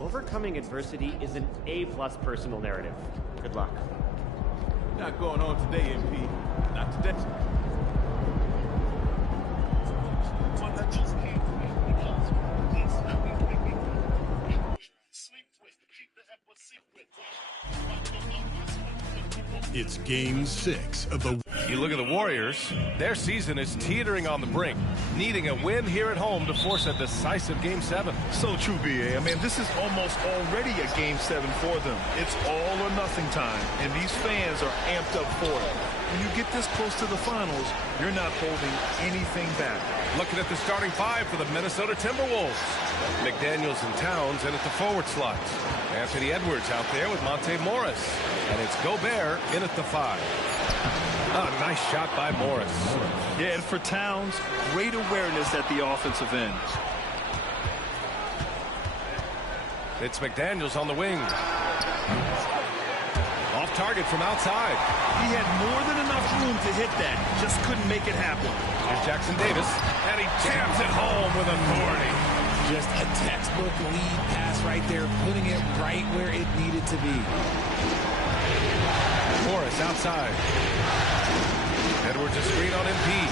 Overcoming adversity is an A-plus personal narrative. Good luck. Not going on today, MP. Not today. It's Game 6 of the... You look at the Warriors, their season is teetering on the brink, needing a win here at home to force a decisive Game 7. So true, B.A. I mean, this is almost already a Game 7 for them. It's all or nothing time, and these fans are amped up for it. When you get this close to the finals, you're not holding anything back. Looking at the starting five for the Minnesota Timberwolves. McDaniels and Towns in at the forward slots. Anthony Edwards out there with Monte Morris. And it's Gobert in at the 5. Oh, nice shot by Morris. Yeah, and for Towns, great awareness at the offensive end. It's McDaniels on the wing. Off target from outside. He had more than enough room to hit that. Just couldn't make it happen. Here's Jackson Davis. And he jams it home with authority. Just a textbook lead pass right there, putting it right where it needed to be. Morris outside. Edwards a screen on MP.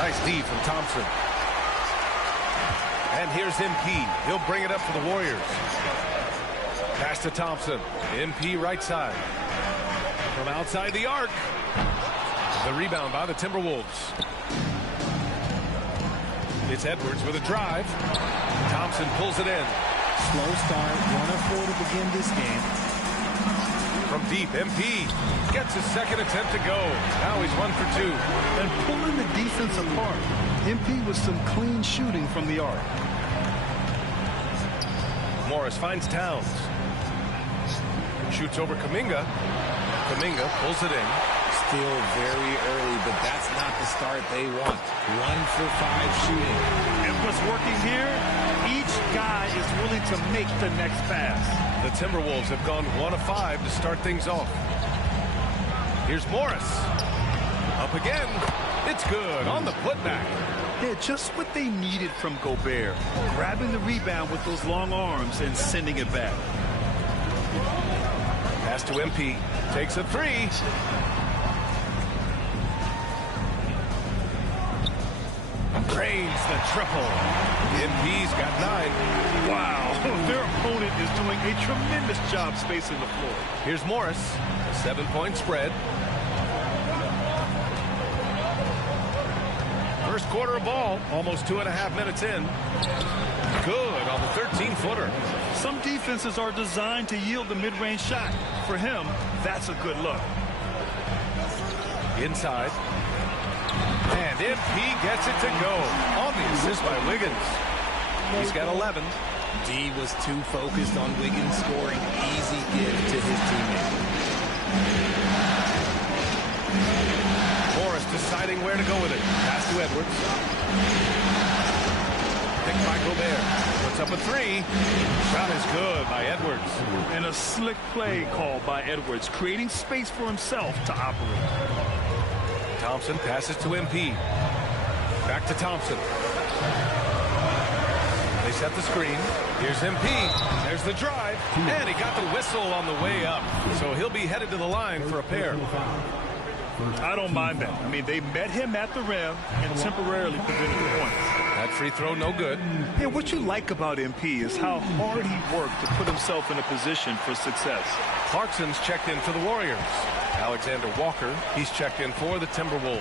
Nice D from Thompson. And here's MP. He'll bring it up for the Warriors. Pass to Thompson. MP right side. From outside the arc. The rebound by the Timberwolves. It's Edwards with a drive. Thompson pulls it in. Slow start, 1 of 4 to begin this game. From deep, MP gets his second attempt to go. Now he's 1 for 2. And pulling the defense apart. MP with some clean shooting from the arc. Morris finds Towns. Shoots over Kuminga. Kuminga pulls it in. Still very early, but that's not the start they want. 1 for 5 shooting. And what's working here? Each guy is willing to make the next pass. The Timberwolves have gone 1 of 5 to start things off. Here's Morris. Up again. It's good on the putback. Yeah, just what they needed from Gobert. Grabbing the rebound with those long arms and sending it back. Pass to MP. Takes a 3. Drains the triple. MP's got 9. Wow, their opponent is doing a tremendous job spacing the floor. Here's Morris, a 7-point spread. First quarter of ball, almost 2.5 minutes in. Good on the 13-footer. Some defenses are designed to yield the mid-range shot. For him, that's a good look. Inside. And MP gets it to go on the assist by Wiggins. He's got 11. D was too focused on Wiggins scoring. Easy give to his teammate. Morris deciding where to go with it. Pass to Edwards. Picked by Gobert. Puts up a 3. Shot is good by Edwards. And a slick play called by Edwards, creating space for himself to operate. Thompson passes to MP. Back to Thompson. They set the screen. Here's MP. There's the drive. And he got the whistle on the way up. So he'll be headed to the line for a pair. I don't mind that. I mean, they met him at the rim and temporarily prevented the points. That free throw no good. Yeah, what you like about MP is how hard he worked to put himself in a position for success. Clarkson's checked in for the Warriors. Alexander Walker, he's checked in for the Timberwolves.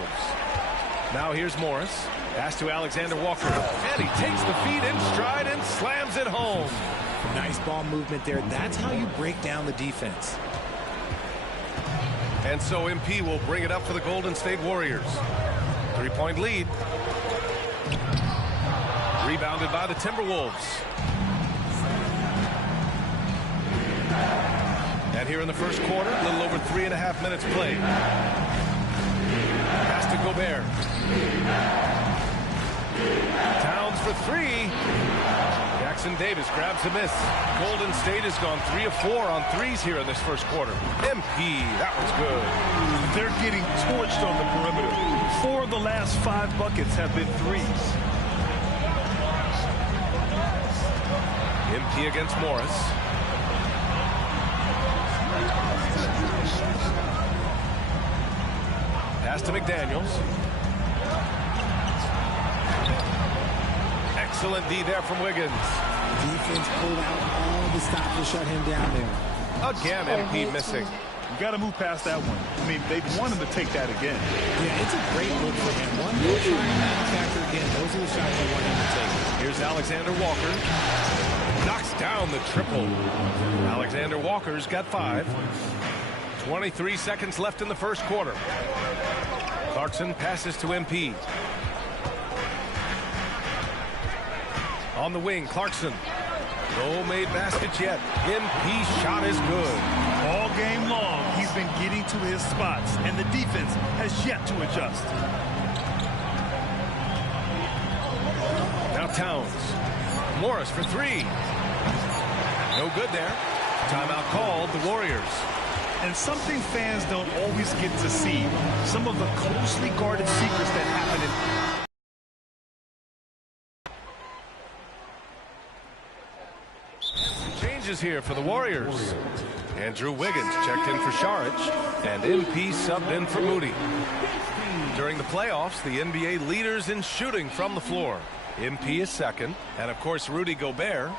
Now here's Morris. Pass to Alexander Walker. And he takes the feed in stride and slams it home. Nice ball movement there. That's how you break down the defense. And so MP will bring it up for the Golden State Warriors. 3-point lead. Rebounded by the Timberwolves. And here in the first quarter, a little over 3.5 minutes played. Pass to Gobert. Towns for 3. Jackson Davis grabs the miss. Golden State has gone 3 of 4 on threes here in this first quarter. MP, that was good. They're getting torched on the perimeter. 4 of the last 5 buckets have been threes. MP against Morris. Pass to McDaniels. Excellent D there from Wiggins. Defense pulled out all the stop to shut him down there. Again, MP missing. You got to move past that one. I mean, they want him to take that again. Yeah, it's a great look for him. One more try and manufacture again. Those are the shots you want him to take. Here's Alexander Walker. Knocks down the triple. Alexander Walker's got 5. 23 seconds left in the first quarter. Clarkson passes to MP. On the wing, Clarkson. No made baskets yet. MP's shot is good. All game long, he's been getting to his spots, and the defense has yet to adjust. Now Towns. Morris for 3. No good there. Timeout called, the Warriors. And something fans don't always get to see, some of the closely guarded secrets that happen in... Changes here for the Warriors. Andrew Wiggins checked in for Saric, and MP subbed in for Moody. During the playoffs, the NBA leaders in shooting from the floor. MP is second, and of course Rudy Gobert.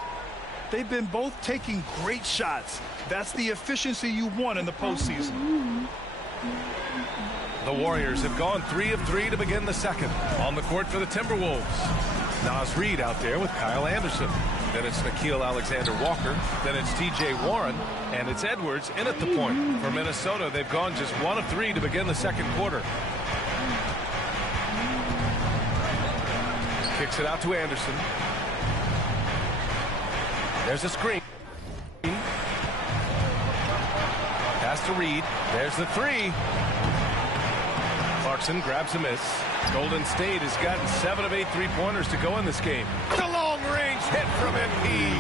They've been both taking great shots. That's the efficiency you want in the postseason. The Warriors have gone 3 of 3 to begin the second. On the court for the Timberwolves. Nas Reed out there with Kyle Anderson. Then it's Nickeil Alexander-Walker. Then it's T.J. Warren. And it's Edwards in at the point. For Minnesota, they've gone just 1 of 3 to begin the second quarter. Kicks it out to Anderson. There's a screen. Pass to Reed. There's the 3. Clarkson grabs a miss. Golden State has gotten 7 of 8 3-pointers to go in this game. The long-range hit from MP.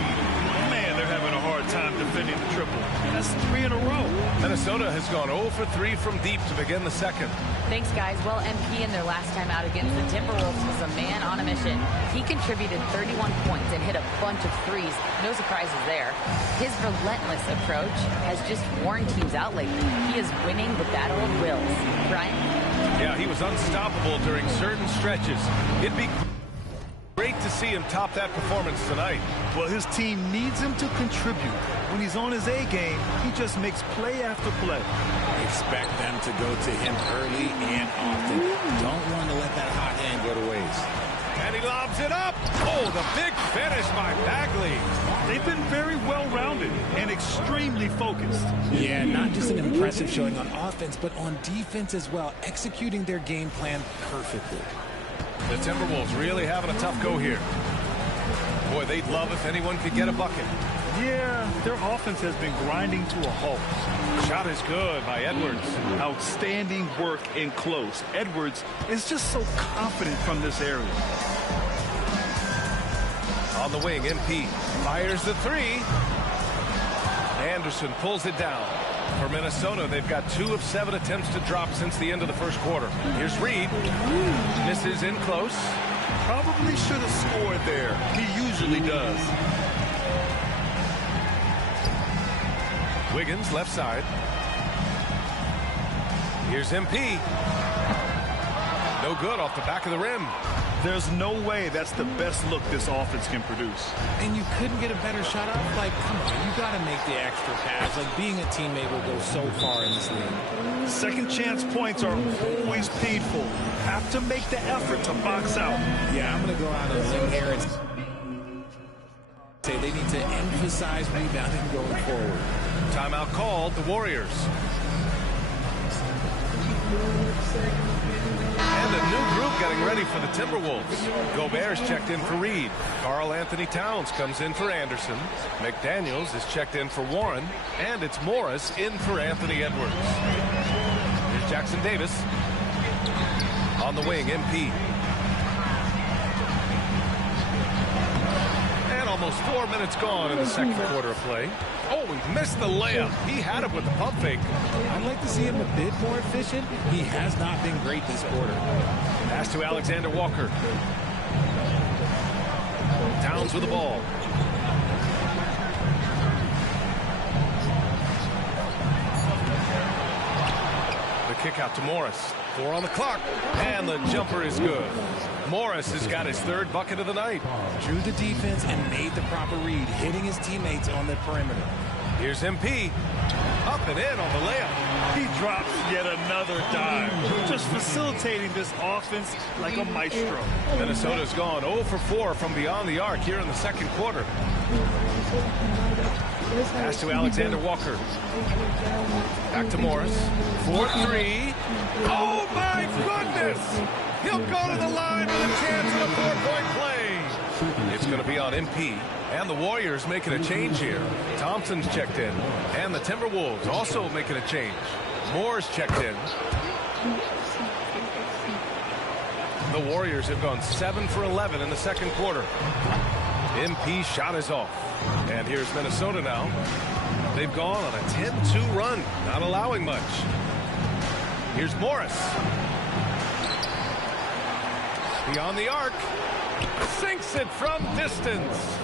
Man, they're having a hard time defending the triple. That's 3 in a row. Minnesota has gone 0 for 3 from deep to begin the second. Thanks, guys. Well, MP in their last time out against the Timberwolves was a man on a mission. He contributed 31 points and hit a bunch of threes. No surprises there. His relentless approach has just worn teams out lately. He is winning the battle of wills. Brian? Yeah, he was unstoppable during certain stretches. It'd be great to see him top that performance tonight. Well, his team needs him to contribute. When he's on his A game, he just makes play after play. Expect them to go to him early and often. Don't want to let that hot hand go to waste. And he lobs it up. Oh, the big finish by Bagley. They've been very well-rounded and extremely focused. Yeah, not just an impressive showing on offense, but on defense as well, executing their game plan perfectly. The Timberwolves really having a tough go here. Boy, they'd love if anyone could get a bucket. Yeah, their offense has been grinding to a halt. Shot is good by Edwards. Outstanding work in close. Edwards is just so confident from this area. On the wing, MP fires the 3. Anderson pulls it down. For Minnesota, they've got 2 of 7 attempts to drop since the end of the first quarter. Here's Reed. Misses in close. Probably should have scored there. He usually does. Wiggins, left side. Here's MP. No good off the back of the rim. There's no way that's the best look this offense can produce. And you couldn't get a better shot off? Like, come on, you got to make the extra pass. Like, being a teammate will go so far in this league. Second chance points are always painful. Have to make the effort to box out. Yeah, I'm going to go out on a limb here and say they need to emphasize rebounding going forward. Timeout called, the Warriors. And a new group getting ready for the Timberwolves. Gobert's checked in for Reed. Karl Anthony Towns comes in for Anderson. McDaniels is checked in for Warren. And it's Morris in for Anthony Edwards. Here's Jackson Davis. On the wing, MP. And a almost 4 minutes gone in the second quarter of play. Oh, he missed the layup. He had him with the pump fake. I'd like to see him a bit more efficient. He has not been great this quarter. Pass to Alexander Walker. Towns with the ball. The kick out to Morris. 4 on the clock, and the jumper is good. Morris has got his 3rd bucket of the night. Drew the defense and made the proper read, hitting his teammates on the perimeter. Here's MP. Up and in on the layup. He drops yet another dime, just facilitating this offense like a maestro. Minnesota's gone 0 for 4 from beyond the arc here in the second quarter. Pass to Alexander Walker. Back to Morris. 4-3. Oh, my goodness! He'll go to the line with a chance at a 4-point play. It's going to be on MP. And the Warriors making a change here. Thompson's checked in. And the Timberwolves also making a change. Moore's checked in. The Warriors have gone 7 for 11 in the second quarter. MP shot is off. And here's Minnesota now. They've gone on a 10-2 run, not allowing much. Here's Morris. Beyond the arc. Sinks it from distance.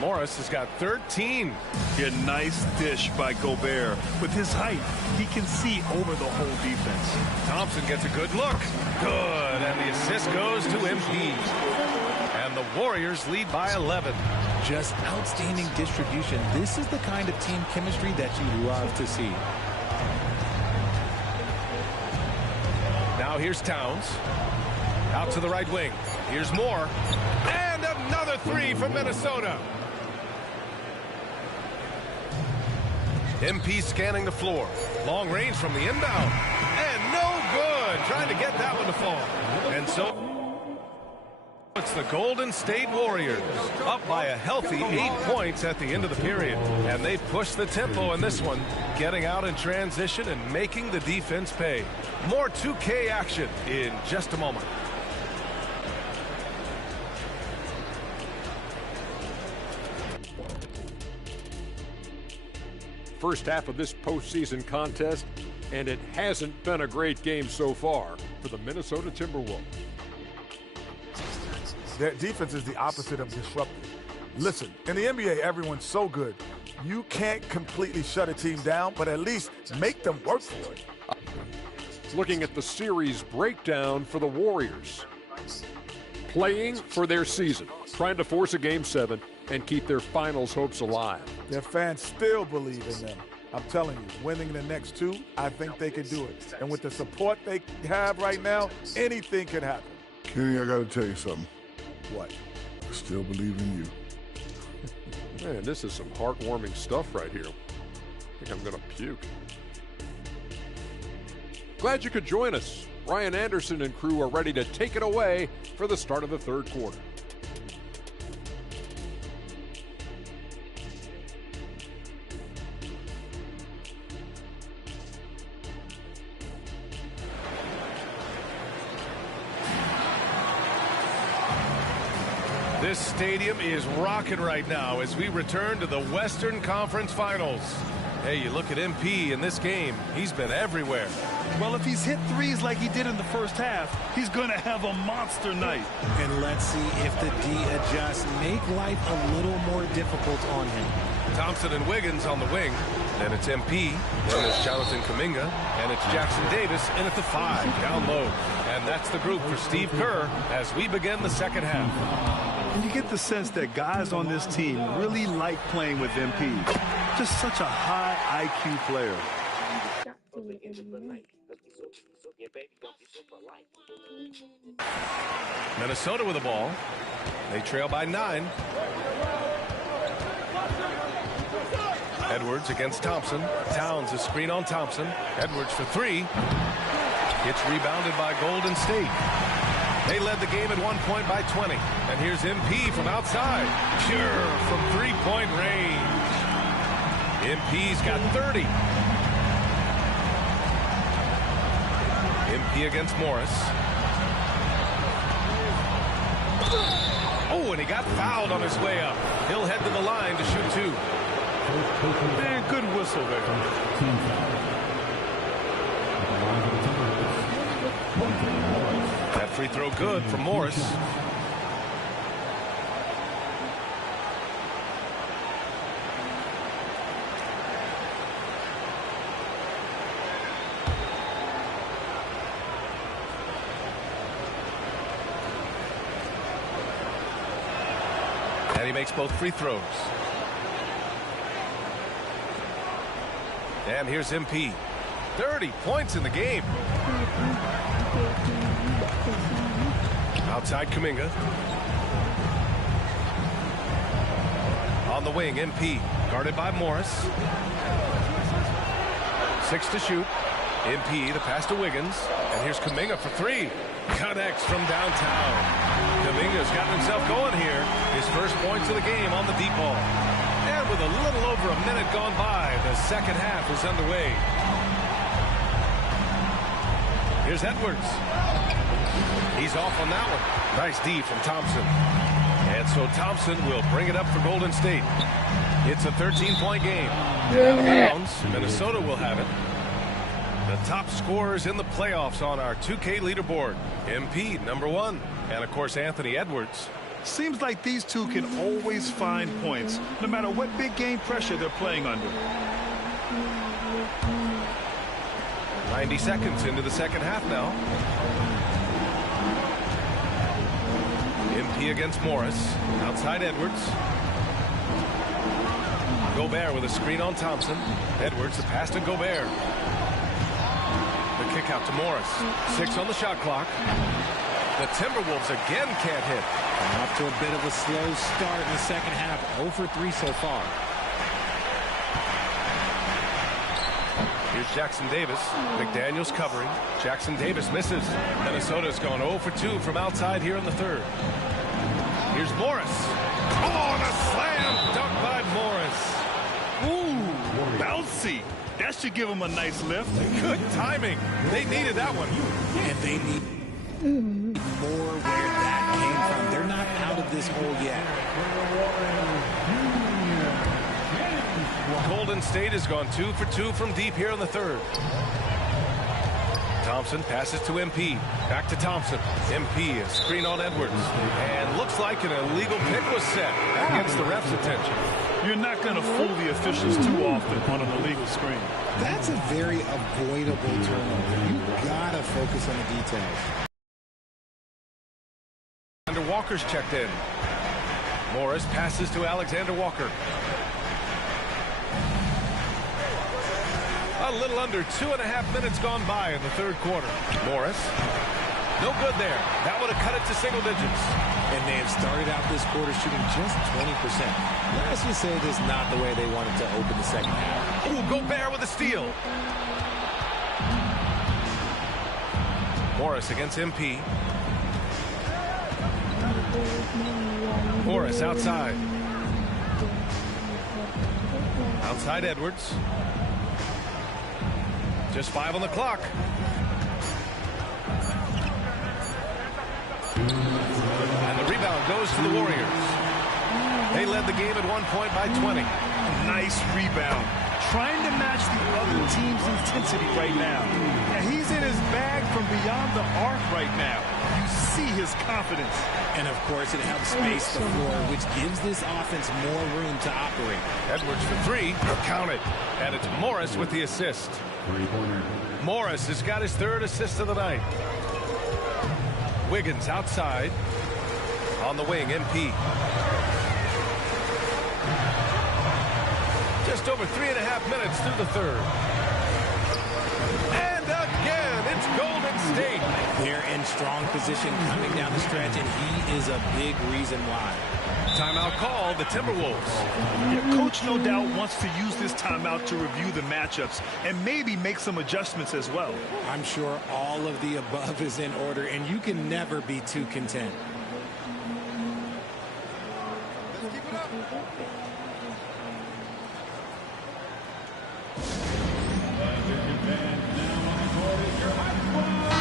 Morris has got 13. A nice dish by Gobert. With his height, he can see over the whole defense. Thompson gets a good look. Good. And the assist goes to MP. And the Warriors lead by 11. Just outstanding distribution. This is the kind of team chemistry that you love to see. Now here's Towns. Out to the right wing. Here's Moore. And another 3 from Minnesota. MP scanning the floor. Long range from the inbound. And no good. Trying to get that one to fall. And so it's the Golden State Warriors up by a healthy 8 points at the end of the period. And they push the tempo in this one, getting out in transition and making the defense pay. More 2K action in just a moment. First half of this postseason contest, and it hasn't been a great game so far for the Minnesota Timberwolves. Their defense is the opposite of disruptive. Listen, in the NBA, everyone's so good. You can't completely shut a team down, but at least make them work for it. Looking at the series breakdown for the Warriors. Playing for their season, trying to force a Game 7 and keep their finals hopes alive. Their fans still believe in them. I'm telling you, winning the next 2, I think they can do it. And with the support they have right now, anything can happen. Kenny, I got to tell you something. What? I still believe in you. Man, this is some heartwarming stuff right here. I think I'm going to puke. Glad you could join us. Ryan Anderson and crew are ready to take it away for the start of the third quarter. This stadium is rocking right now as we return to the Western Conference Finals. Hey, you look at MP in this game, he's been everywhere. Well, if he's hit threes like he did in the first half, he's going to have a monster night. And let's see if the D adjusts, make life a little more difficult on him. Thompson and Wiggins on the wing. Then it's MP. Then it's Jonathan Kuminga. And it's Jackson Davis in at the 5, down low. And that's the group for Steve Kerr as we begin the second half. And you get the sense that guys on this team really like playing with MP. Just such a high IQ player. Minnesota with the ball. They trail by 9. Edwards against Thompson. Towns a screen on Thompson. Edwards for 3. It's rebounded by Golden State. They led the game at 1 point by 20. And here's MP from outside. Pure from 3-point range. MP's got 30. MP against Morris. Oh, and he got fouled on his way up. He'll head to the line to shoot 2. Man, good whistle there. That free throw good for Morris. And he makes both free throws. And here's MP. 30 points in the game. Outside Kuminga. On the wing, MP. Guarded by Morris. 6 to shoot. MP, the pass to Wiggins. And here's Kuminga for 3. Connects from downtown. Kuminga's gotten himself going here. His first points of the game on the deep ball. And with a little over a minute gone by, the second half is underway. Here's Edwards. He's off on that one. Nice D from Thompson. And so Thompson will bring it up for Golden State. It's a 13-point game. Out of bounds. Minnesota will have it. The top scorers in the playoffs on our 2K leaderboard. MP, number 1. And, of course, Anthony Edwards. Seems like these two can always find points, no matter what big game pressure they're playing under. 90 seconds into the second half now. MP against Morris. Outside Edwards. Gobert with a screen on Thompson. Edwards, the pass to Gobert. The kick out to Morris. 6 on the shot clock. The Timberwolves again can't hit. And off to a bit of a slow start in the second half. 0 for 3 so far. Here's Jackson Davis. McDaniels covering. Jackson Davis misses. Minnesota's gone 0 for 2 from outside here in the third. Here's Morris. Oh, and a slam dunk by Morris. Ooh, bouncy. That should give him a nice lift. Good timing. They needed that one. And they need more where that came from. They're not out of this hole yet. Golden State has gone 2 for 2 from deep here in the third. Thompson passes to MP. Back to Thompson. MP, a screen on Edwards. And looks like an illegal pick was set. That gets the ref's attention. You're not going to fool the officials too often on an illegal screen. That's a very avoidable turnover. You gotta focus on the details. Alexander Walker's checked in. Morris passes to Alexander Walker. A little under 2.5 minutes gone by in the third quarter. Morris. No good there. That would have cut it to single digits. And they have started out this quarter shooting just 20%. Let's just say this is not the way they wanted to open the second half. Ooh, Gobert with a steal. Morris against MP. Morris outside. Outside Edwards. Just 5 on the clock. And the rebound goes to the Warriors. They led the game at one point by 20. Nice rebound. Trying to match the other team's intensity right now. And he's in his bag from beyond the arc right now. You see his confidence. And, of course, it helps space the floor, which gives this offense more room to operate. Edwards for 3. Counted. And it's Morris with the assist. Morris has got his 3rd assist of the night. Wiggins outside. On the wing, MP. Just over 3.5 minutes through the third. And again, it's Golden State. They're in strong position coming down the stretch, and he is a big reason why. Timeout call, the Timberwolves. Yeah, coach no doubt wants to use this timeout to review the matchups and maybe make some adjustments as well. I'm sure all of the above is in order, and you can never be too content.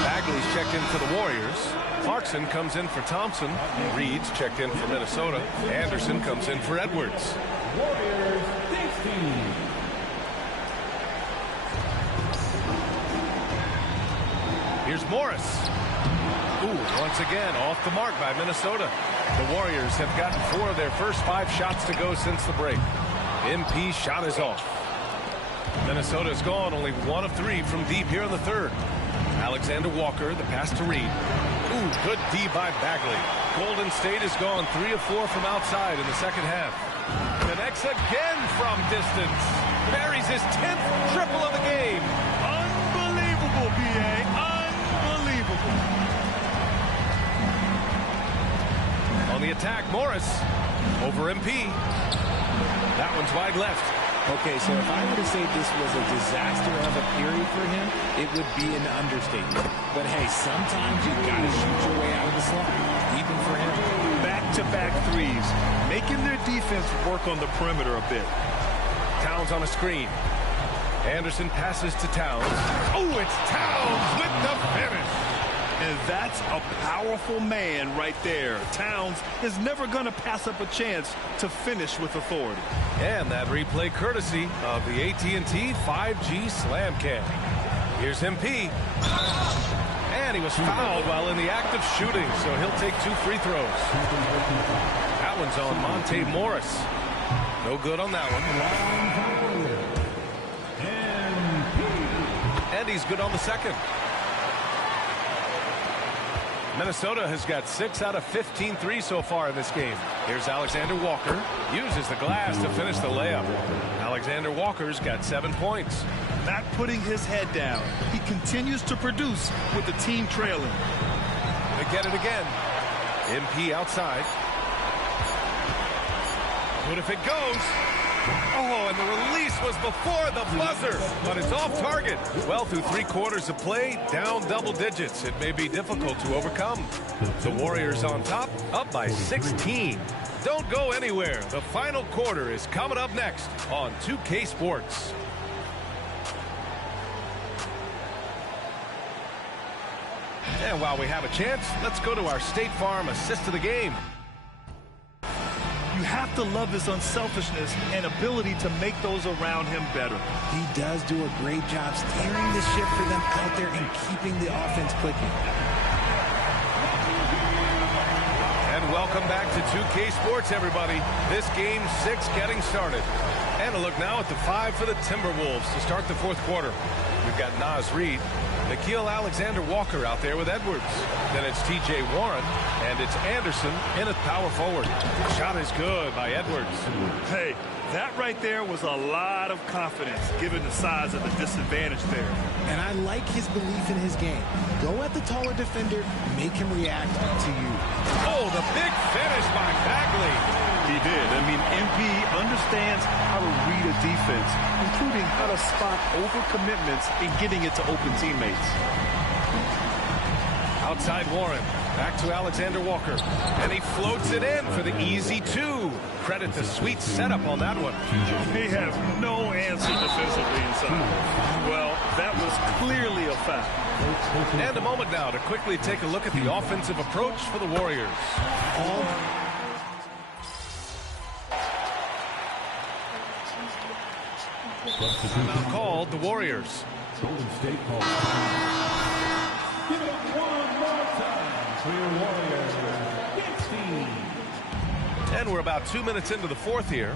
Bagley's checked in for the Warriors. Clarkson comes in for Thompson. Reed's checked in for Minnesota. Anderson comes in for Edwards. Warriors 16. Here's Morris. Ooh, once again, off the mark by Minnesota. The Warriors have gotten 4 of their first 5 shots to go since the break. MP's shot is off. Minnesota's gone only 1 of 3 from deep here in the third. Alexander Walker, the pass to Reed. Ooh, good D by Bagley. Golden State has gone 3 of 4 from outside in the second half. Connects again from distance. Buries his 10th triple of the game. Unbelievable, B.A. Unbelievable. On the attack, Morris over MP. That one's wide left. Okay, so if I were to say this was a disaster of a period for him, it would be an understatement. But hey, sometimes you gotta shoot your way out of the slump, even for him. Back-to-back threes, making their defense work on the perimeter a bit. Towns on a screen. Anderson passes to Towns. Oh, it's Towns with the finish. And that's a powerful man right there. Towns is never going to pass up a chance to finish with authority. And that replay courtesy of the AT&T 5G Slam Cam. Here's MP. And he was fouled while in the act of shooting, so he'll take 2 free throws. That one's on Monte Morris. No good on that one. And he's good on the second. Minnesota has got 6 out of 15 threes so far in this game. Here's Alexander Walker. Uses the glass to finish the layup. Alexander Walker's got 7 points. Not putting his head down. He continues to produce with the team trailing. They get it again. MP outside. But if it goes... Oh, and the release was before the buzzer, but it's off target. Well, through 3 quarters of play, down double digits. It may be difficult to overcome. The Warriors on top, up by 16. Don't go anywhere. The final quarter is coming up next on 2K Sports. And while we have a chance, let's go to our State Farm assist of the game. You have to love his unselfishness and ability to make those around him better. He does do a great job steering the ship for them out there and keeping the offense clicking. And welcome back to 2K Sports, everybody. This game 6 getting started. And a look now at the 5 for the Timberwolves to start the 4th quarter. We've got Naz Reid, Nickeil Alexander-Walker out there with Edwards. Then it's T.J. Warren, and it's Anderson in at power forward. Shot is good by Edwards. Hey, that right there was a lot of confidence given the size of the disadvantage there. And I like his belief in his game. Go at the taller defender, make him react to you. Oh, the big finish by Bagley. He did. I mean, MP understands how to read a defense, including how to spot overcommitments and getting it to open teammates. Outside Warren. Back to Alexander Walker. And he floats it in for the easy 2. Credit the sweet setup on that one. They have no answer defensively inside. Well, that was clearly a foul. And a moment now to quickly take a look at the offensive approach for the Warriors. Timeout called the Warriors. Golden State ball. Give it up one more time for your Warriors. 16. And we're about 2 minutes into the 4th here.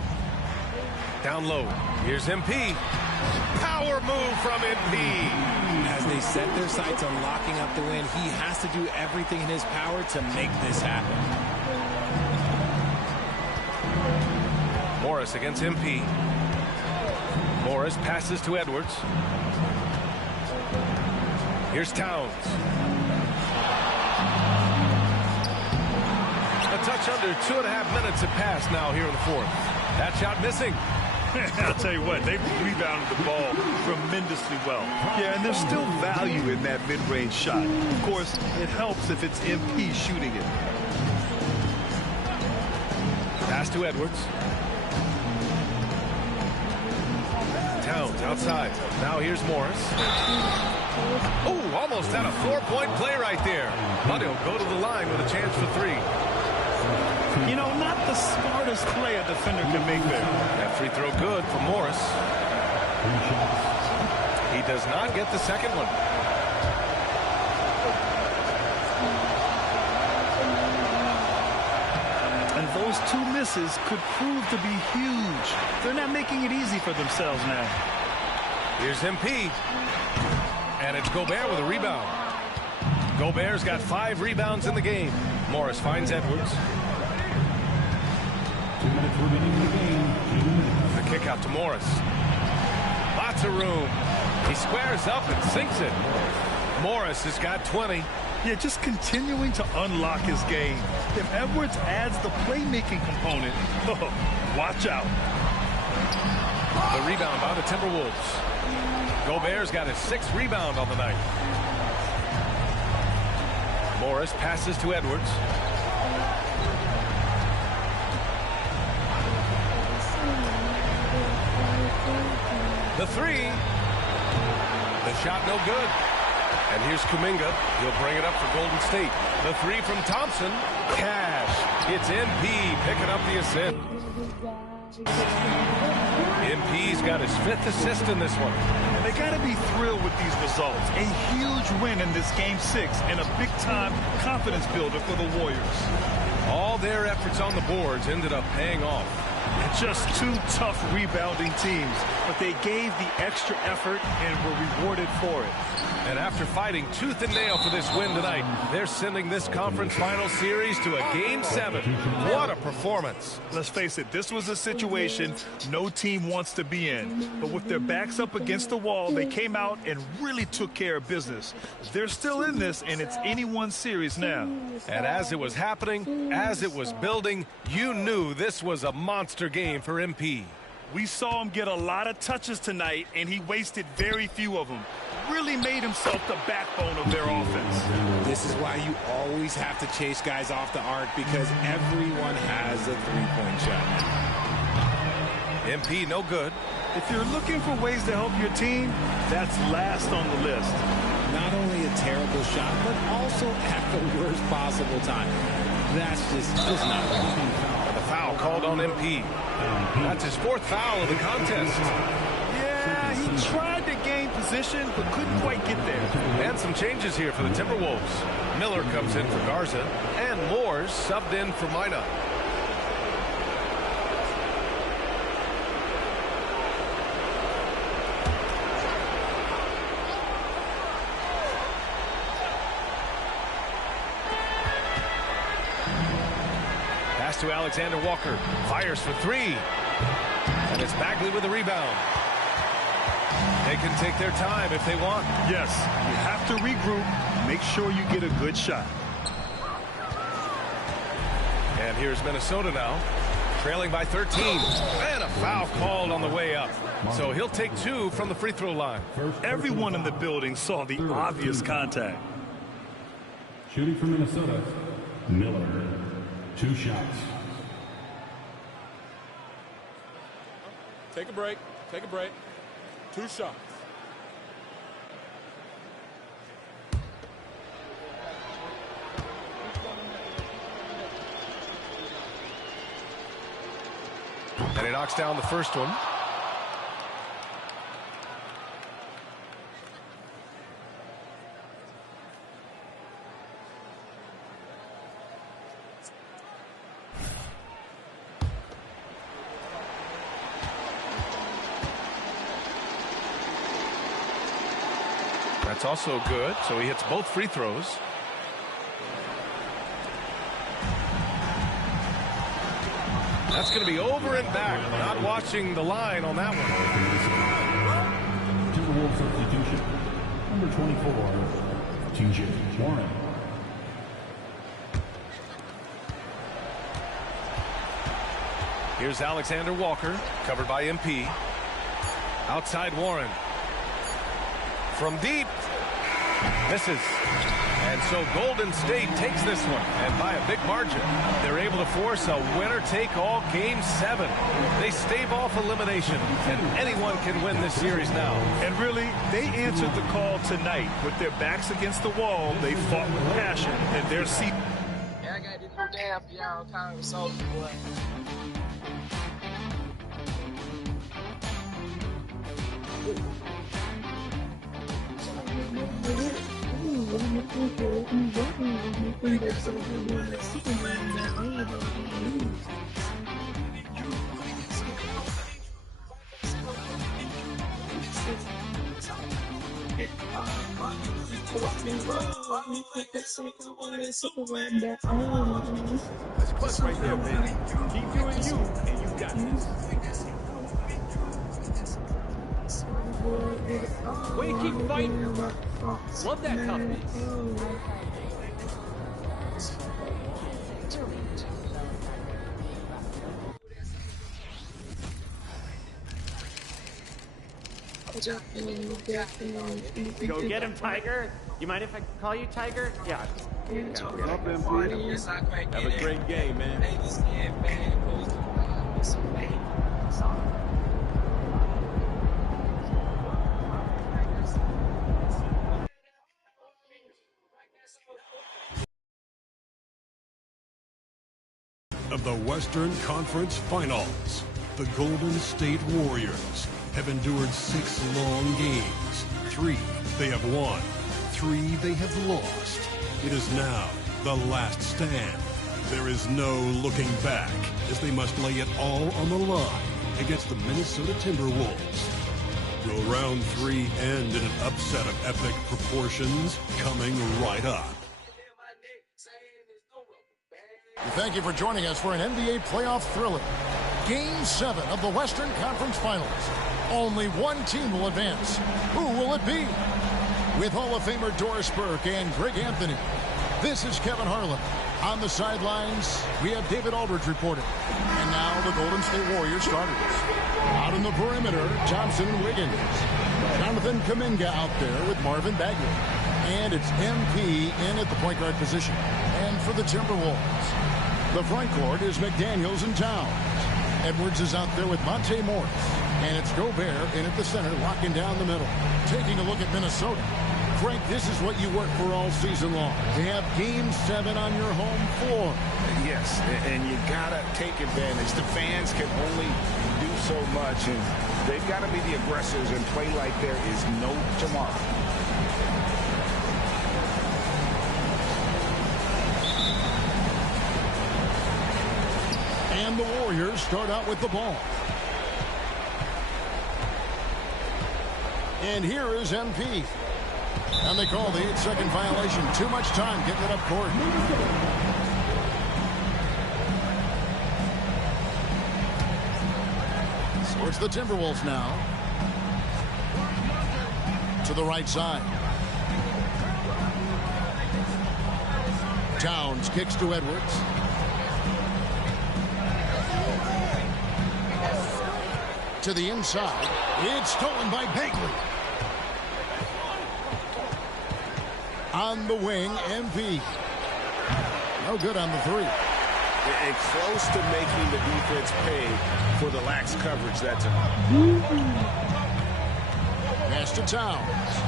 Down low. Here's MP. Power move from MP. As they set their sights on locking up the win, he has to do everything in his power to make this happen. Morris against MP. Morris passes to Edwards. Here's Towns. A touch under 2.5 minutes have passed now here in the 4th. That shot missing. I'll tell you what, they've rebounded the ball tremendously well. Yeah, and there's still value in that mid-range shot. Of course, it helps if it's MP shooting it. Pass to Edwards. Towns outside. Now here's Morris. Oh, almost had a 4-point play right there. But he'll go to the line with a chance for 3. You know, not the smartest play a defender can make there. That free throw good for Morris. He does not get the second one. And those 2 misses could prove to be huge. They're not making it easy for themselves now. Here's MP. And it's Gobert with a rebound. Gobert's got 5 rebounds in the game. Morris finds Edwards. 2 minutes remaining in the game. The kick out to Morris. Lots of room. He squares up and sinks it. Morris has got 20. Yeah, just continuing to unlock his game. If Edwards adds the playmaking component, watch out. The rebound by the Timberwolves. Gobert's got his 6th rebound on the night. Morris passes to Edwards. The 3. The shot no good. And here's Kuminga. He'll bring it up for Golden State. The 3 from Thompson. Cash. It's MP picking up the assist. MP's got his 5th assist in this one. And they got to be thrilled with these results. A huge win in this Game 6 and a big-time confidence builder for the Warriors. All their efforts on the boards ended up paying off. Just 2 tough rebounding teams, but they gave the extra effort and were rewarded for it. And after fighting tooth and nail for this win tonight, they're sending this conference final series to a Game 7. What a performance. Let's face it, this was a situation no team wants to be in. But with their backs up against the wall, they came out and really took care of business. They're still in this, and it's anyone's series now. And as it was happening, as it was building, you knew this was a monster game for MP. We saw him get a lot of touches tonight, and he wasted very few of them. Really made himself the backbone of their offense. This is why you always have to chase guys off the arc, because everyone has a 3-point shot. MP no good. If you're looking for ways to help your team, that's last on the list. Not only a terrible shot, but also at the worst possible time. That's just not right. The foul called on MP. That's his 4th foul of the contest. Yeah, he tried to gain position, but couldn't quite get there. And some changes here for the Timberwolves. Miller comes in for Garza, and Moore's subbed in for Mina. Pass to Alexander Walker. Fires for 3. And it's Bagley with the rebound. They can take their time if they want. Yes, you have to regroup. Make sure you get a good shot. And here's Minnesota now, trailing by 13. And a foul called on the way up. So he'll take 2 from the free throw line. Everyone in the building saw the obvious contact. Shooting for Minnesota, Miller. 2 shots. Take a break. Take a break. 2 shots. And he knocks down the first one. That's also good, so he hits both free throws. That's going to be over and back. Not watching the line on that one. Timberwolves substitution. Number 24, TJ Warren. Here's Alexander Walker, covered by MP. Outside Warren. From deep. Misses. And so Golden State takes this one, and by a big margin. They're able to force a winner-take-all Game 7. They stave off elimination, and anyone can win this series now. And really, they answered the call tonight. With their backs against the wall, they fought with passion, and their seat. Yeah, I got this new damn y'all kind of soldier boy. That's clutch right there, baby. Keep doing you, and you got this. Way to keep fighting. Love that toughness. Go get him, Tiger. You mind if I call you Tiger? Yeah. Up, MP. Have a great game, man. Of the Western Conference Finals, the Golden State Warriors have endured 6 long games. 3 they have won, 3 they have lost. It is now the last stand. There is no looking back as they must lay it all on the line against the Minnesota Timberwolves. Will round 3 end in an upset of epic proportions? Coming right up. Thank you for joining us for an NBA playoff thriller. Game 7 of the Western Conference Finals. Only one team will advance. Who will it be? With Hall of Famer Doris Burke and Greg Anthony, this is Kevin Harlan. On the sidelines, we have David Aldridge reporting. And now the Golden State Warriors starters. Out in the perimeter, Thompson and Wiggins. Jonathan Kuminga out there with Marvin Bagley. And it's MP in at the point guard position. And for the Timberwolves, the front court is McDaniels and Towns. Edwards is out there with Monte Morris. And it's Gobert in at the center, locking down the middle. Taking a look at Minnesota. Frank, this is what you work for all season long. To have Game 7 on your home floor. Yes, and you got to take advantage. The fans can only do so much, and they've got to be the aggressors and play like there is no tomorrow. And the Warriors start out with the ball. And here is MP. And they call the 8-second violation. Too much time getting it up court. So it's the Timberwolves now. To the right side. Towns kicks to Edwards. To the inside. It's stolen by Bagley. On the wing, MP. No good on the 3. And close to making the defense pay for the lax coverage that time. Pass to Towns.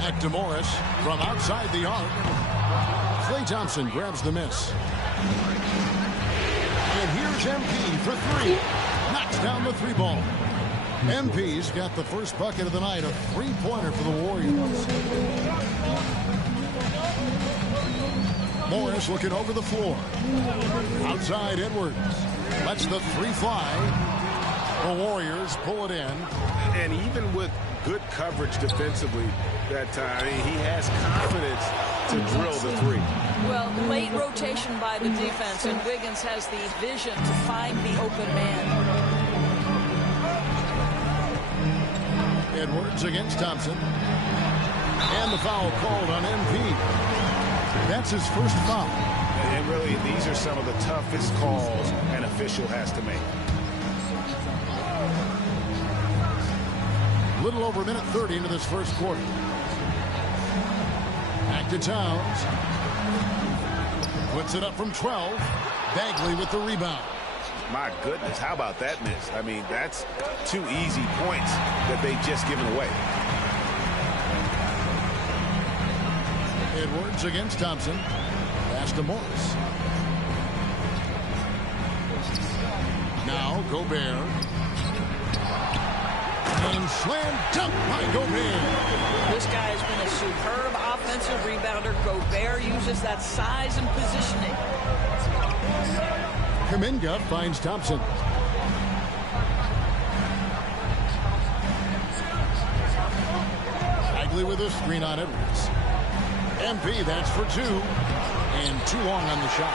Back to Morris from outside the arc. Klay Thompson grabs the miss. And here's MP for 3. Knocks down the 3 ball. MP's got the first bucket of the night, a 3-pointer for the Warriors. Morris looking over the floor. Outside Edwards. Lets the 3 fly. The Warriors pull it in. And even with good coverage defensively that time, he has confidence to drill the 3. Well, late rotation by the defense, and Wiggins has the vision to find the open man. Edwards against Thompson. And the foul called on MP. That's his first foul. And really, these are some of the toughest calls an official has to make. Little over a minute 30 into this first quarter. Back to Towns. Puts it up from 12. Bagley with the rebound. My goodness, how about that miss? I mean, that's 2 easy points that they just given away. Edwards against Thompson. Pass to Morris. Now Gobert. And slam dunk by Gobert. This guy has been a superb offensive rebounder. Gobert uses that size and positioning. Kuminga finds Thompson. Bagley with a screen on Edwards. MP, that's for 2. And too long on the shot.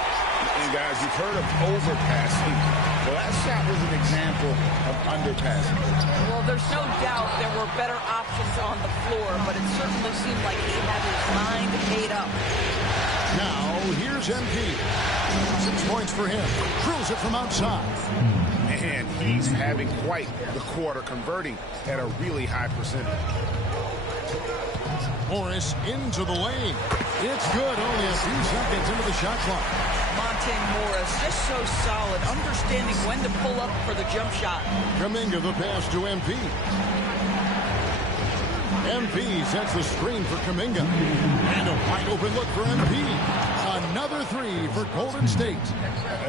And guys, you've heard of overpassing. Well, that shot was an example of underpassing. Well, there's no doubt there were better options on the floor, but it certainly seemed like he had his mind made up. Now, here's MP. 6 points for him. Drills it from outside. Man, he's having quite the quarter, converting at a really high percentage. Morris into the lane. It's good. Only a few seconds into the shot clock. Monte Morris just so solid, understanding when to pull up for the jump shot. Kuminga the pass to MP. MP sets the screen for Kuminga. And a wide open look for MP. Another 3 for Golden State.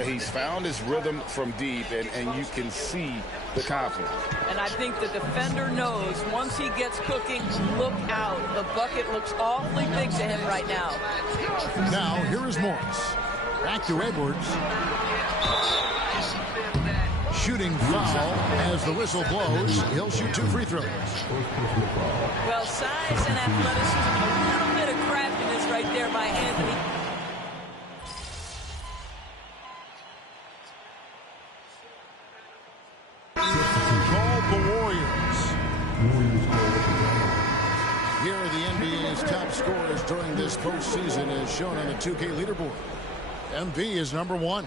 He's found his rhythm from deep, and you can see the confidence. And I think the defender knows once he gets cooking, look out. The bucket looks awfully big to him right now. Now, here is Morris. Back to Edwards. Shooting foul as the whistle blows. He'll shoot 2 free throws. Well, size and athleticism, a little bit of craftiness right there by Anthony. Call the Warriors. Here are the NBA's top scorers during this postseason as shown on the 2K leaderboard. MP is number 1.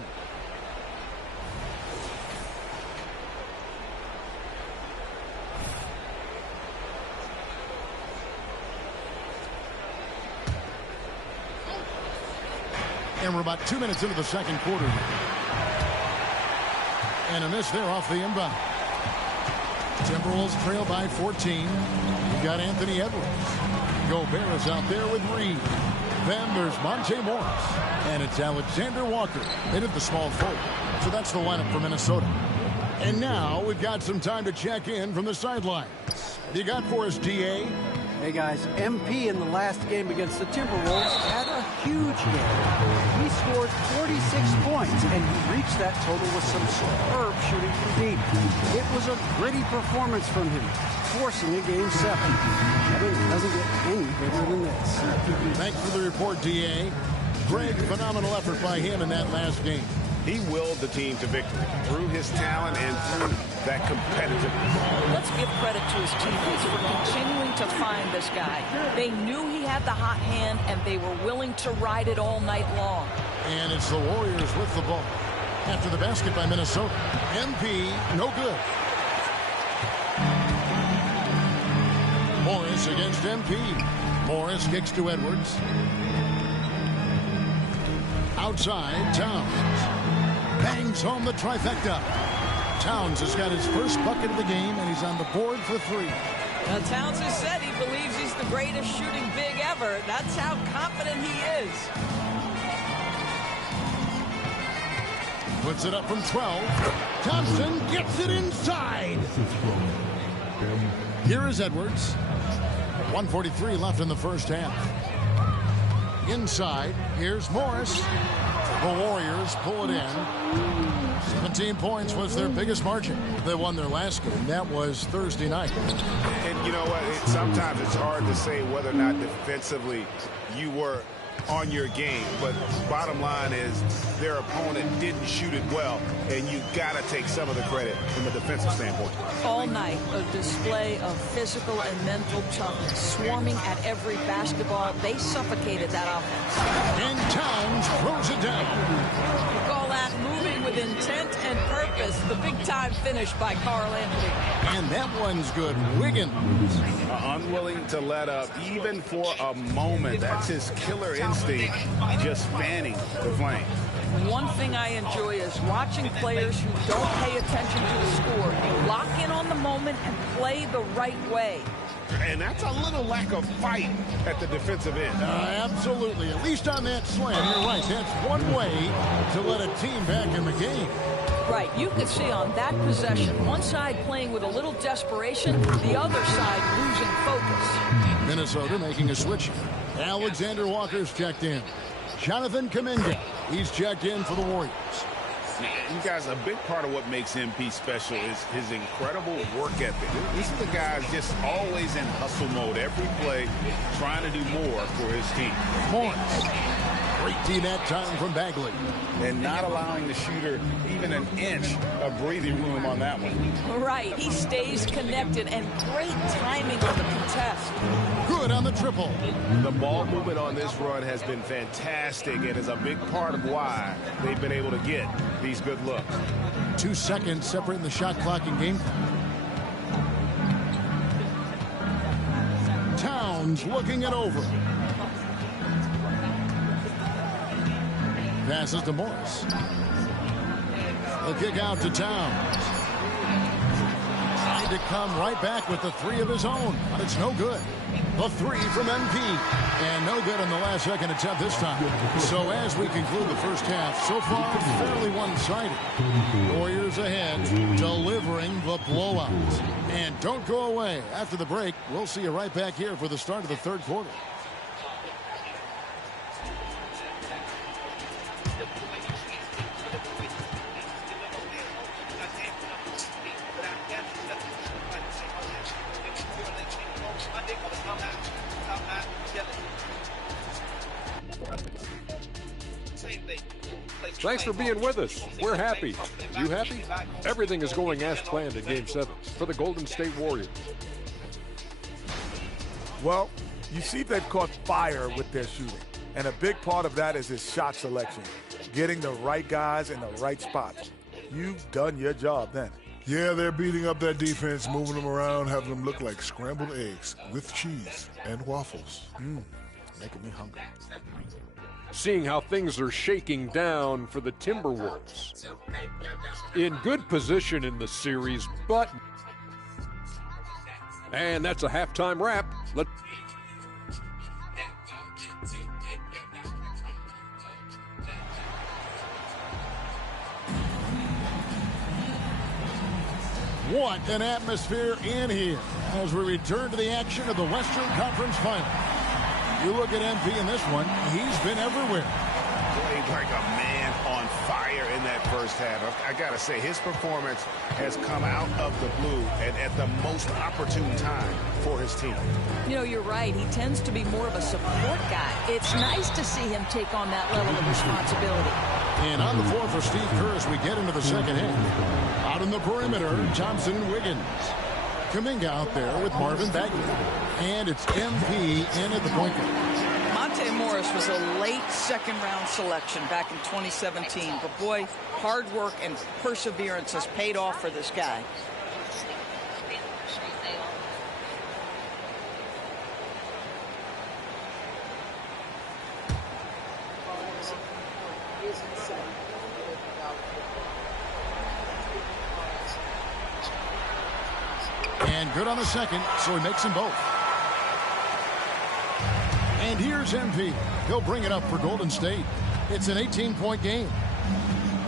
And we're about 2 minutes into the second quarter. And a miss there off the inbound. Timberwolves trail by 14. You've got Anthony Edwards. Gobert is out there with Reed. Then there's Monte Morris. And it's Alexander Walker into the small forward. So that's the lineup for Minnesota. And now we've got some time to check in from the sidelines. What you got for us, DA? Hey guys, MP in the last game against the Timberwolves had a huge game. He scored 46 points, and he reached that total with some superb shooting from deep. It was a gritty performance from him, forcing a Game 7. I mean, it doesn't get any bigger than this. Thanks for the report, DA. Greg, phenomenal effort by him in that last game. He willed the team to victory through his talent and through that competitiveness. Let's give credit to his teammates for continuing to find this guy. They knew he had the hot hand, and they were willing to ride it all night long. And it's the Warriors with the ball. After the basket by Minnesota. MP, no good. Morris against MP. Morris kicks to Edwards. Outside, Towns. Bangs home the trifecta. Towns has got his first bucket of the game, and he's on the board for 3. Now, Towns has said he believes he's the greatest shooting big ever. That's how confident he is. Puts it up from 12. Thompson gets it inside. Here is Edwards. 1:43 left in the first half. Inside, here's Morris. The Warriors pull it in. 17 points was their biggest margin. They won their last game. That was Thursday night. And you know what? Sometimes it's hard to say whether or not defensively you were on your game. But bottom line is their opponent didn't shoot it well, and you got to take some of the credit from a defensive standpoint. All night, a display of physical and mental toughness. Swarming at every basketball, they suffocated that offense. And Towns throws it down. You call that moving with with intent and purpose. The big-time finish by Carl Anthony. And that one's good. Wiggins. Unwilling to let up, even for a moment. That's his killer instinct, just fanning the flame. One thing I enjoy is watching players who don't pay attention to the score. You lock in on the moment and play the right way. And that's a little lack of fight at the defensive end. Absolutely. At least on that slam, you're right. That's one way to let a team back in the game. Right. You could see on that possession, one side playing with a little desperation, the other side losing focus. Minnesota making a switch. Alexander Walker's checked in. Jonathan Kuminga, he's checked in for the Warriors. You guys, a big part of what makes MP special is his incredible work ethic. This is the guy just always in hustle mode, every play, trying to do more for his team. Morris, great D that time from Bagley. And not allowing the shooter even an inch of breathing room on that one. Right, he stays connected, and great timing on the contest. Good on the triple. The ball movement on this run has been fantastic and is a big part of why they've been able to get these good looks. 2 seconds separating the shot clock in game. Towns looking it over. Passes to Morris. The kick out to Towns. Trying to come right back with the three of his own, but it's no good. The three from MP. And no good on the last second attempt this time. So as we conclude the first half, so far fairly one-sided. Warriors ahead, delivering the blowout. And don't go away. After the break, we'll see you right back here for the start of the third quarter. Thanks for being with us. We're happy. You happy? Everything is going as planned in Game 7 for the Golden State Warriors. Well, you see they've caught fire with their shooting. And a big part of that is his shot selection. Getting the right guys in the right spots. You've done your job then. Yeah, they're beating up that defense, moving them around, having them look like scrambled eggs with cheese and waffles. Making me hungry. Seeing how things are shaking down for the Timberwolves. In good position in the series, but... And that's a halftime wrap. What an atmosphere in here as we return to the action of the Western Conference Final. You look at MP in this one, he's been everywhere. Played like a man on fire in that first half. I got to say, his performance has come out of the blue and at the most opportune time for his team. You know, you're right. He tends to be more of a support guy. It's nice to see him take on that level of responsibility. And on the floor for Steve Kerr as we get into the second half. Out in the perimeter, Thompson and Wiggins. Kuminga out there with Marvin Bagley. And it's MP in at the point guard. Monte Morris was a late second-round selection back in 2017. But, boy, hard work and perseverance has paid off for this guy. And good on the second, so he makes them both. And here's MP. He'll bring it up for Golden State. It's an 18-point game.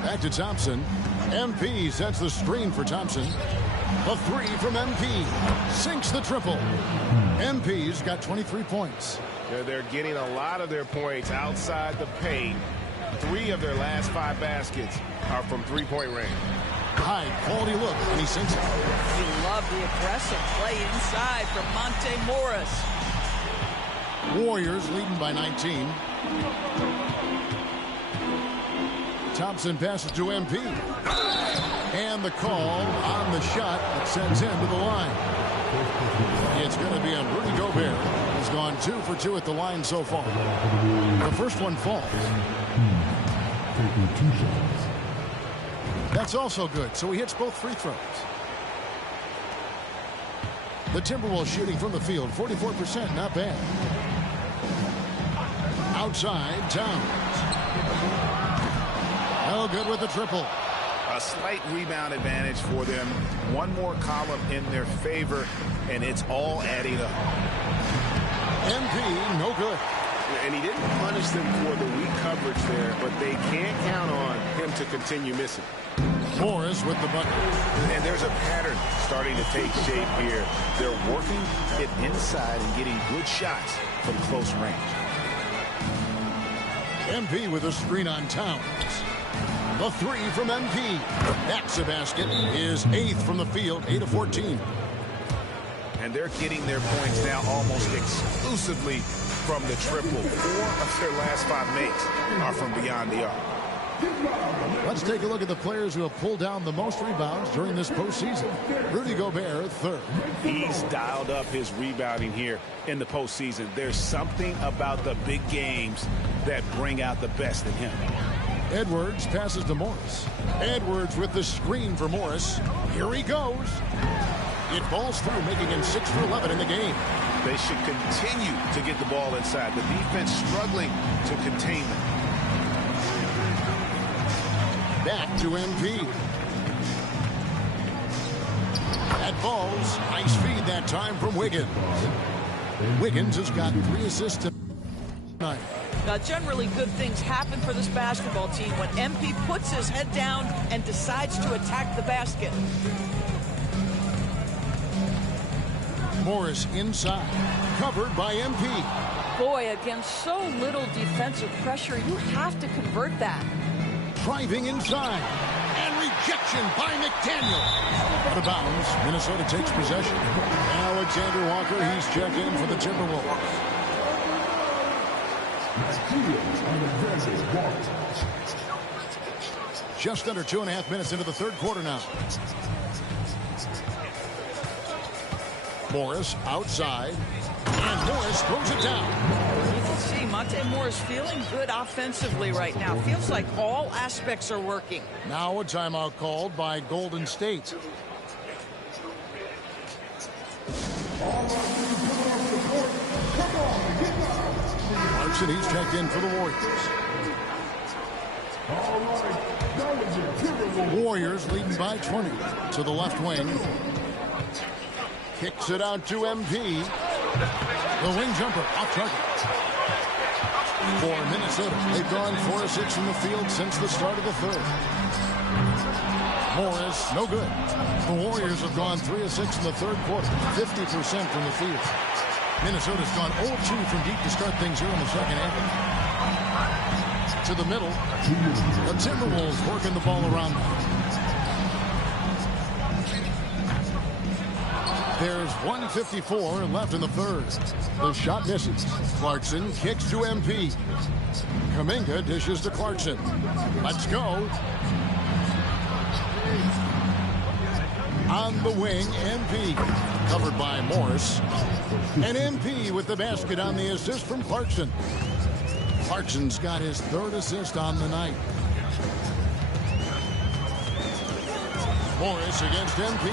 Back to Thompson. MP sets the screen for Thompson. A three from MP. Sinks the triple. MP's got 23 points. They're getting a lot of their points outside the paint. 3 of their last 5 baskets are from three-point range. High quality look, and he sinks it. You love the aggressive play inside from Monte Morris. Warriors leading by 19. Thompson passes to MP. And the call on the shot that sends him to the line. It's going to be on Rudy Gobert. He's gone 2 for 2 at the line so far. The first one falls. That's also good, so he hits both free throws. The Timberwolves shooting from the field, 44%, not bad. Outside, Towns. No good with the triple. A slight rebound advantage for them. One more column in their favor, and it's all adding up. MP, no good. And he didn't punish them for the weak coverage there, but they can't count on him to continue missing. Morris with the bucket. And there's a pattern starting to take shape here. They're working it inside and getting good shots from close range. MP with a screen on Towns. The three from MP. That's a basket. His 8th from the field, 8 of 14. And they're getting their points now almost exclusively from the triple. 4 of their last 5 makes are from beyond the arc. Let's take a look at the players who have pulled down the most rebounds during this postseason. Rudy Gobert, 3rd. He's dialed up his rebounding here in the postseason. There's something about the big games that bring out the best in him. Edwards passes to Morris. Edwards with the screen for Morris. Here he goes. It falls through, making him 6 for 11 in the game. They should continue to get the ball inside. The defense struggling to contain them. Back to MP. That falls. Nice feed that time from Wiggins. Wiggins has got 3 assists tonight. Now, generally, good things happen for this basketball team when MP puts his head down and decides to attack the basket. Morris inside. Covered by MP. Boy, against so little defensive pressure, you have to convert that. Driving inside. And rejection by McDaniel. Out of bounds. Minnesota takes possession. Alexander Walker, he's checked in for the Timberwolves. Just under 2.5 minutes into the 3rd quarter now. Morris outside. And Morris throws it down. You can see Monte Morris feeling good offensively right now. Feels like all aspects are working. Now a timeout called by Golden State. Clarkson, he's checked in for the Warriors. Warriors leading by 20 to the left wing. Kicks it out to MP. The wing jumper off target. For Minnesota, they've gone 4 of 6 from the field since the start of the 3rd. Morris, no good. The Warriors have gone 3 of 6 in the 3rd quarter, 50% from the field. Minnesota's gone 0-2 from deep to start things here in the 2nd half. To the middle. The Timberwolves working the ball around them. There's 1:54 left in the 3rd. The shot misses. Clarkson kicks to MP. Kuminga dishes to Clarkson. Let's go. On the wing, MP. Covered by Morris. And MP with the basket on the assist from Clarkson. Clarkson's got his 3rd assist on the night. Morris against MP.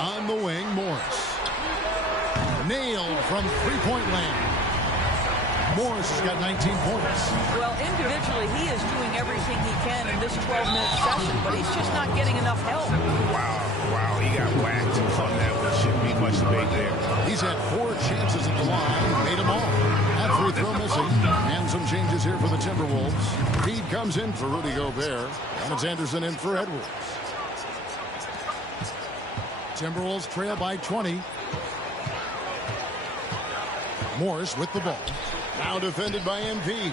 On the wing, Morris. Nailed from three-point land. Morris has got 19 points. Well, individually, he is doing everything he can in this 12-minute session, but he's just not getting enough help. Wow, he got whacked on that one. Shouldn't be much debate there. He's had 4 chances at the line, made them all. That free throw missing. And some changes here for the Timberwolves. Reed comes in for Rudy Gobert. Alex Anderson in for Edwards. Timberwolves trail by 20. Morris with the ball. Now defended by MP.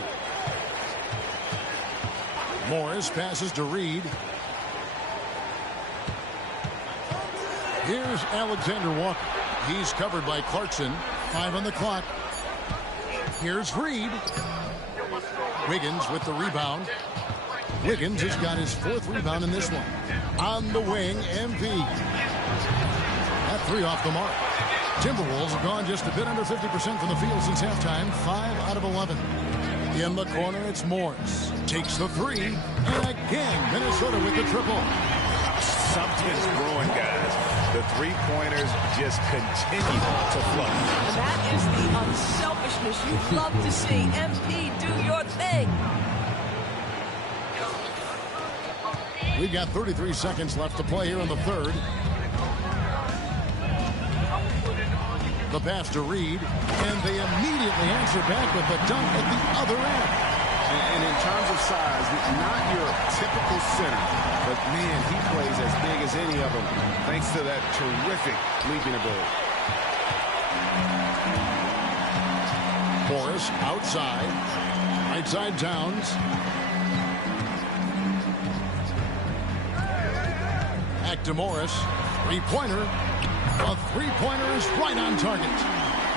Morris passes to Reed. Here's Alexander Walker. He's covered by Clarkson. 5 on the clock. Here's Reed. Wiggins with the rebound. Wiggins has got his 4th rebound in this one. On the wing, MP. That 3 off the mark. Timberwolves have gone just a bit under 50% from the field since halftime. 5 out of 11. In the corner, it's Morris. Takes the three. And again, Minnesota with the triple. Something's brewing, guys. The three-pointers just continue to flow. And that is the unselfishness you'd love to see. MP, do your thing. We've got 33 seconds left to play here in the third. The pass to Reed, and they immediately answer back with the dunk at the other end. And in terms of size, not your typical center, but man, he plays as big as any of them, thanks to that terrific leaping ability. Morris outside, right side Towns. Back to Morris, three-pointer. A three-pointer is right on target.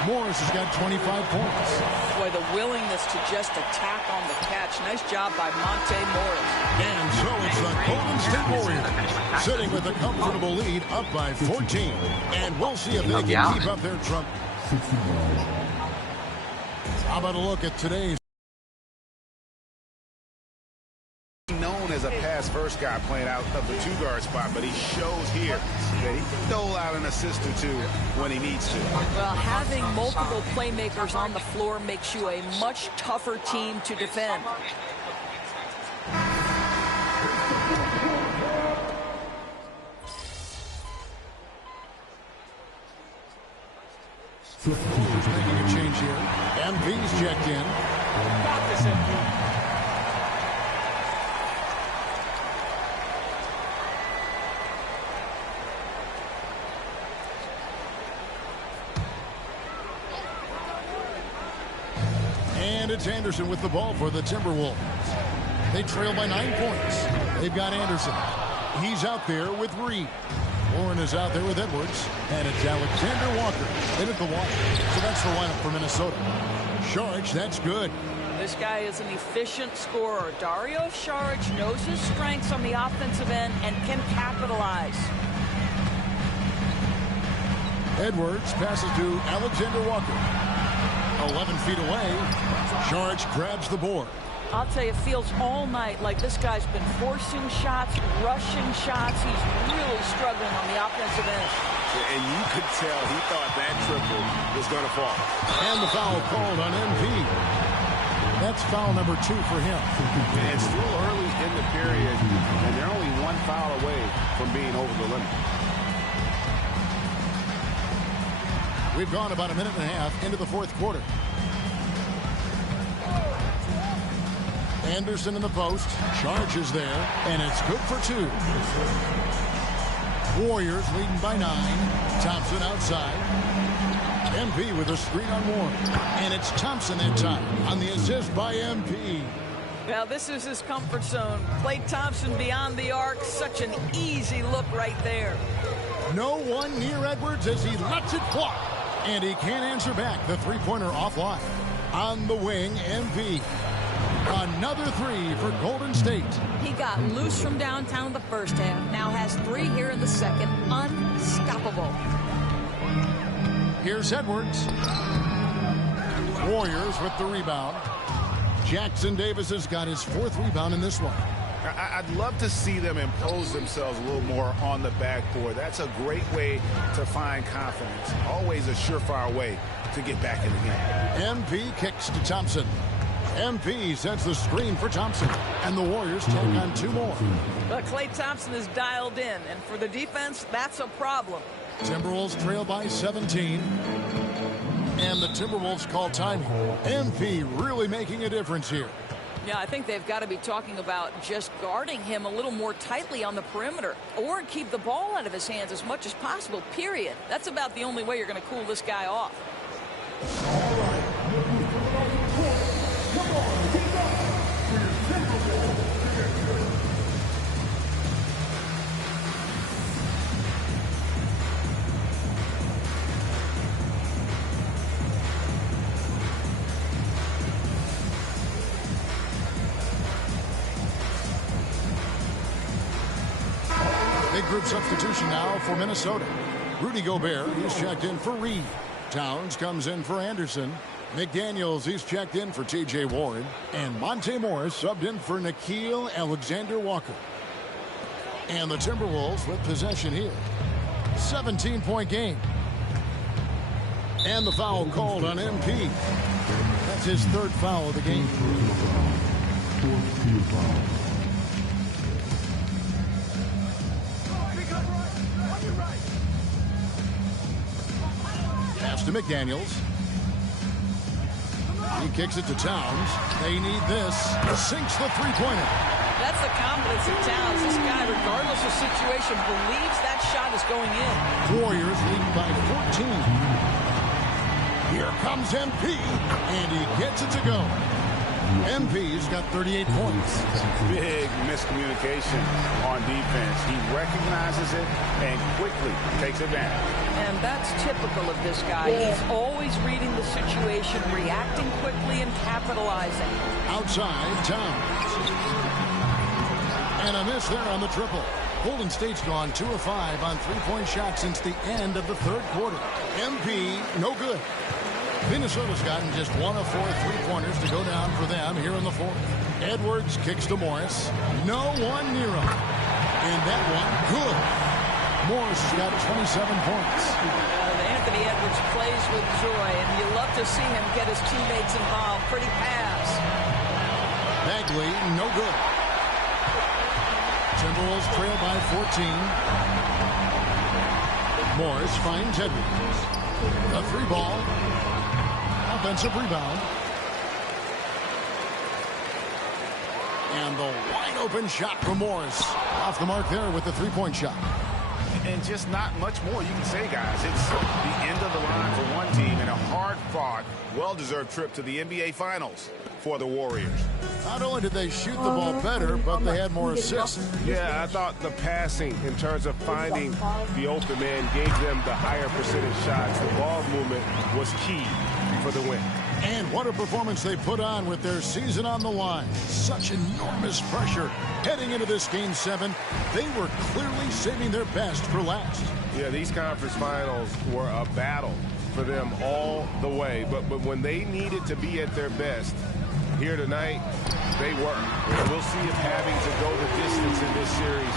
Morris has got 25 points. Boy, the willingness to just attack on the catch. Nice job by Monte Morris. And so it's the Golden State Warriors sitting with a comfortable lead up by 14. And we'll see if they can keep up their trump. How about a look at today's known as a pass-first guy playing out of the two-guard spot, but he shows here that he can dole out an assist or two when he needs to. Well, having multiple playmakers on the floor makes you a much tougher team to defend. Making a change here. MP's checked in. Got this, MP. And it's Anderson with the ball for the Timberwolves. They trail by 9 points. They've got Anderson. He's out there with Reed. Warren is out there with Edwards. And it's Alexander Walker in at the wall. So that's the lineup for Minnesota. Saric, that's good. This guy is an efficient scorer. Dario Saric knows his strengths on the offensive end and can capitalize. Edwards passes to Alexander Walker. 11 feet away. Saric grabs the board. I'll tell you, it feels all night like this guy's been forcing shots, rushing shots. He's really struggling on the offensive end. And you could tell he thought that triple was going to fall. And the foul called on MP. That's foul number 2 for him. And it's still early in the period, and they're only one foul away from being over the limit. We've gone about a minute and a half into the fourth quarter. Anderson in the post. Charges there, and it's good for 2. Warriors leading by 9. Thompson outside. MP with a screen on Warren. And it's Thompson that time on the assist by MP. Now this is his comfort zone. Klay Thompson beyond the arc. Such an easy look right there. No one near Edwards as he lets it fly. And he can't answer back. The three-pointer offline. On the wing, MP. Another 3 for Golden State. He got loose from downtown in the first half. Now has 3 here in the second. Unstoppable. Here's Edwards. Warriors with the rebound. Jackson Davis has got his 4th rebound in this one. I'd love to see them impose themselves a little more on the backboard. That's a great way to find confidence. Always a surefire way to get back in the game. MP kicks to Thompson. MP sets the screen for Thompson. And the Warriors take on 2 more. But Klay Thompson is dialed in. And for the defense, that's a problem. Timberwolves trail by 17. And the Timberwolves call time. MP really making a difference here. Yeah, I think they've got to be talking about just guarding him a little more tightly on the perimeter or keep the ball out of his hands as much as possible, period. That's about the only way you're going to cool this guy off. Big group substitution now for Minnesota. Rudy Gobert is checked in for Reed. Towns comes in for Anderson. McDaniels, he's checked in for T.J. Warren. And Monte Morris subbed in for Nickeil Alexander-Walker. And the Timberwolves with possession here. 17-point game. And the foul called on MP. That's his third foul of the game. Pass to McDaniels. He kicks it to Towns. They need this. Sinks the three-pointer. That's the confidence of Towns. This guy, regardless of situation, believes that shot is going in. Warriors lead by 14. Here comes MP, and he gets it to go. MP's got 38 points. Big miscommunication on defense. He recognizes it and quickly takes advantage. And that's typical of this guy. He's always reading the situation, reacting quickly, and capitalizing. Outside, Towns. And a miss there on the triple. Golden State's gone 2 of 5 on three-point shots since the end of the third quarter. MP, no good. Minnesota's gotten just 1 of 4 three-pointers to go down for them here in the fourth. Edwards kicks to Morris. No one near him. And that one, good. Morris has got 27 points. Anthony Edwards plays with joy, and you love to see him get his teammates involved. Pretty pass. Bagley, no good. Timberwolves trail by 14. Morris finds Edwards. A three ball. Offensive rebound. And the wide open shot from Morris. Off the mark there with the three-point shot. And just not much more you can say, guys. It's the end of the line for one team and a hard-fought, well-deserved trip to the NBA Finals for the Warriors. Not only did they shoot the ball better, but they had more assists. Yeah, I thought the passing in terms of finding the open man gave them the higher percentage shots. The ball movement was key for the win. And what a performance they put on with their season on the line. Such enormous pressure heading into this Game 7. They were clearly saving their best for last. Yeah, these conference finals were a battle for them all the way. But when they needed to be at their best here tonight, they were. And we'll see if having to go the distance in this series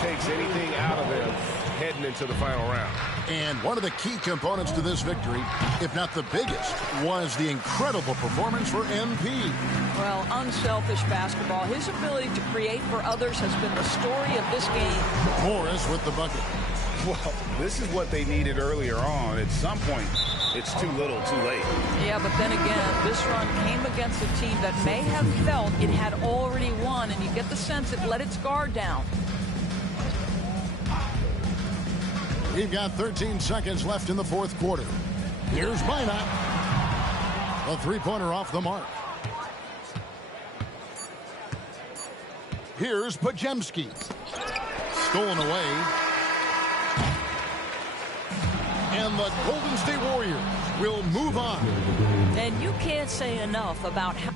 takes anything out of them heading into the final round. And one of the key components to this victory, if not the biggest, was the incredible performance for MP. Well, unselfish basketball. His ability to create for others has been the story of this game. Morris with the bucket. Well, this is what they needed earlier on. At some point, it's too little, too late. Yeah, but then again, this run came against a team that may have felt it had already won, and you get the sense it let its guard down. We've got 13 seconds left in the fourth quarter. Here's Minot. A three-pointer off the mark. Here's Podziemski. Stolen away. And the Golden State Warriors will move on. And you can't say enough about how